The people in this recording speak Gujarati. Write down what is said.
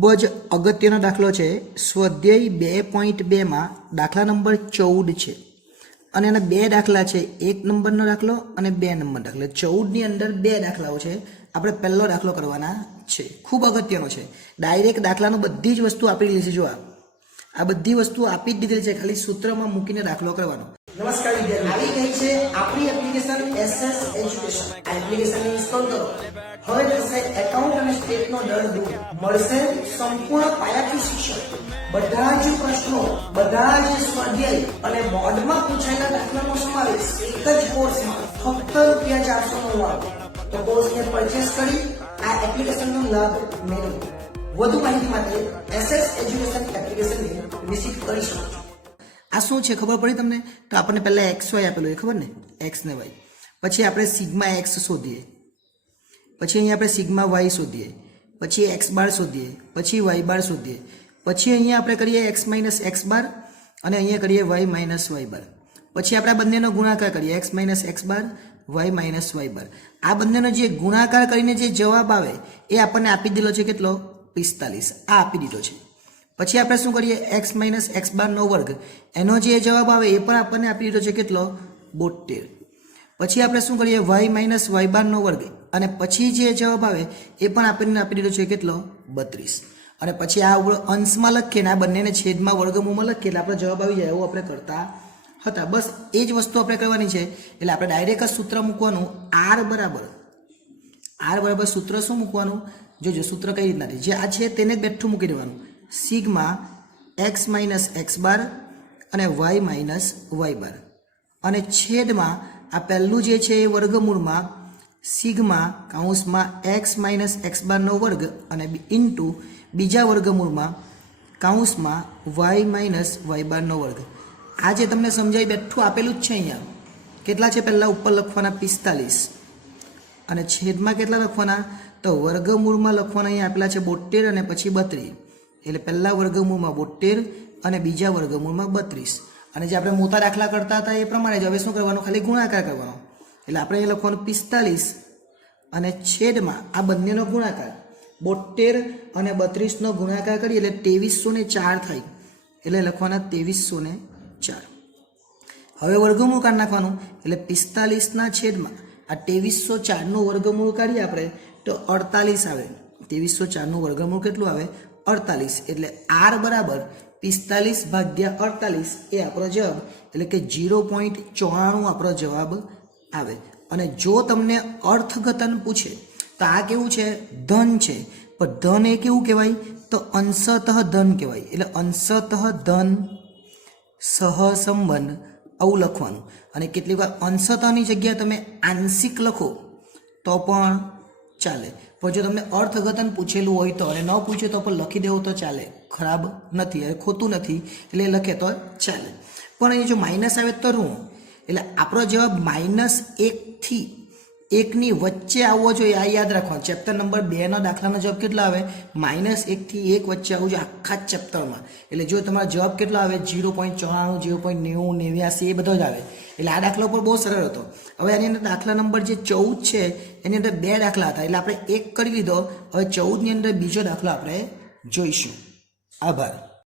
ખૂબ જ અગત્યનો દાખલો છે. સ્વાધ્યાય 2.2 દાખલા નંબર 14 છે અને એના બે દાખલા છે. 1 નંબરનો દાખલો અને 2 નંબરનો દાખલો. 14ની અંદર બે દાખલાઓ છે. આપણે પહેલો દાખલો કરવાના છે. ખૂબ અગત્યનો છે. ડાયરેક્ટ દાખલાનું બધી જ વસ્તુ આપી દીધી છે. જો આ બધી વસ્તુ આપી જ દીધેલી છે, ખાલી સૂત્રમાં મૂકીને દાખલો કરવાનો. નમસ્કાર વિદ્યાર્થીઓ, આવી ગઈ છે આપણી એપ્લિકેશન SS એજ્યુકેશન. આ એપ્લિકેશન ઇન્સ્ટોલ કરો. હવે થશે એકાઉન્ટ અને સ્ટેટનો દર દૂર. મળશે સંપૂર્ણ પાયાથી શિક્ષણ. બધા જ પ્રશ્નો, બધા જ સ્વાધ્યાય અને બોર્ડમાં પૂછાયેલા દાખલાનો સમાવેશ એક જ કોર્સમાં ફક્ત ₹499. તો કોર્સને પરચેસ કરી આ એપ્લિકેશનનો લાભ મેળવો. વધુ માહિતી માટે SS એજ્યુકેશન એપ્લિકેશનને વિઝિટ કરી શકો છો. આ શું છે ખબર પડી તમને? તો આપણને પહેલા XY આપેલું છે, ખબર ને? X ને Y. પછી આપણે સિગ્મા X શોધીએ, પછી અહીંયા આપણે સિગ્મા Y શોધીએ, પછી X બાર શોધીએ, પછી Y બાર શોધીએ, પછી અહીંયા આપણે કરીએ X માઇનસ X બાર અને અહીંયા કરીએ Y માઇનસ Y બાર. પછી આપણે બંનેનો ગુણાકાર કરીએ, X માઇનસ X બાર, Y માઇનસ Y બાર. આ બંનેનો જે ગુણાકાર કરીને જે જવાબ આવે એ આપણને આપી દીધો છે કેટલો? 45. આ આપી દીધો છે. પછી આપણે શું કરીએ? X માઇનસ X બારનો વર્ગ, એનો જે જવાબ આવે એ પણ આપણને આપી દીધો છે કેટલો? 72. પછી આપણે શું કરીએ? Y માઇનસ Y બારનો વર્ગ, અને પછી જે જવાબ આવે એ પણ આપણને આપી દીધો છે કેટલો? 32. અને પછી આ અંશમાં લખીએ ને આ બંનેને છેદમાં વર્ગમૂળમાં લખીએ એટલે આપણો જવાબ આવી જાય એવું આપણે કરતા હતા. બસ એ જ વસ્તુ આપણે કરવાની છે. એટલે આપણે ડાયરેક્ટ જ સૂત્ર મૂકવાનું. R બરાબર સૂત્ર શું મૂકવાનું? જોજો સૂત્ર કઈ રીતના છે. જે આ છે તેને જ બેઠું મૂકી દેવાનું. સિગ્મા X માઇનસ X બાર અને Y માઇનસ Y બાર, અને છેદમાં આ પહેલું જે છે એ વર્ગમૂળમાં સિગ્મા કૌંસમાં X માઇનસ X બારનો વર્ગ અને ઇન્ટુ બીજા વર્ગમૂળમાં કૌંસમાં Y માઇનસ Y બારનો વર્ગ. આ જે તમને સમજાય બેઠું આપેલું જ છે. અહીંયા કેટલા છે? પહેલાં ઉપર લખવાના 45 અને છેદમાં કેટલા લખવાના? તો વર્ગમૂળમાં લખવાના અહીંયા આપેલા છે 72 અને પછી 32. એટલે પહેલા વર્ગમૂળમાં 72 અને બીજા વર્ગમૂળમાં 32. અને જે આપણે મોટા દાખલા કરતા હતા એ પ્રમાણે જ હવે શું કરવાનું? ખાલી ગુણાકાર કરવાનો. એટલે આપણે અહીં લખવાનું 45 અને છેદમાં આ બંનેનો ગુણાકાર 72 અને 32નો ગુણાકાર કરીએ એટલે 2304 થાય. એટલે લખવાના 2304. હવે વર્ગમૂળ કાઢી નાખવાનું. એટલે 45ના છેદમાં આ 2304નું વર્ગમૂળ કાઢીએ આપણે તો 48 આવે. 2304નું વર્ગમૂળ કેટલું આવે? 48. એટલે R બરાબર 45 ભાગ્યા 48 એ આપણો જવાબ, એટલે કે 0.94 આપણો જવાબ આવે. અને જો તમને અર્થઘટન પૂછે તો આ કેવું છે? ધન છે. પણ ધન એ કેવું કહેવાય? તો અંશતઃ ધન કહેવાય. એટલે અંશતઃ ધન સહસંબંધ આવું લખવાનું. અને કેટલીક વાર અંશતઃની જગ્યાએ તમે આંશિક લખો તો પણ ચાલે. પણ જો તમને અર્થઘટન પૂછેલું હોય તો, અને ન પૂછે તો પણ લખી દેવું તો ચાલે. ખરાબ નથી, ખોટું નથી, એટલે લખે તો ચાલે. પણ અહીં જો માઇનસ આવે તો ઋણ. એટલે આપણો જવાબ -1 થી 1ની વચ્ચે આવવો જોઈએ. આ યાદ રાખવાનું. ચેપ્ટર નંબર 2 દાખલાનો જવાબ કેટલો આવે? -1 થી 1 વચ્ચે આવવું જોઈએ આખા જ ચેપ્ટરમાં. એટલે જો તમારો જવાબ કેટલો આવે? 0.94, 0.90, 89 એ બધો જ આવે. એટલે આ દાખલો પણ બહુ સરળ હતો. હવે એની અંદર દાખલા નંબર જે 14 છે એની અંદર 2 દાખલા હતા. એટલે આપણે એક કરી લીધો. હવે 14ની અંદર બીજો દાખલો આપણે જોઈશું. આભાર.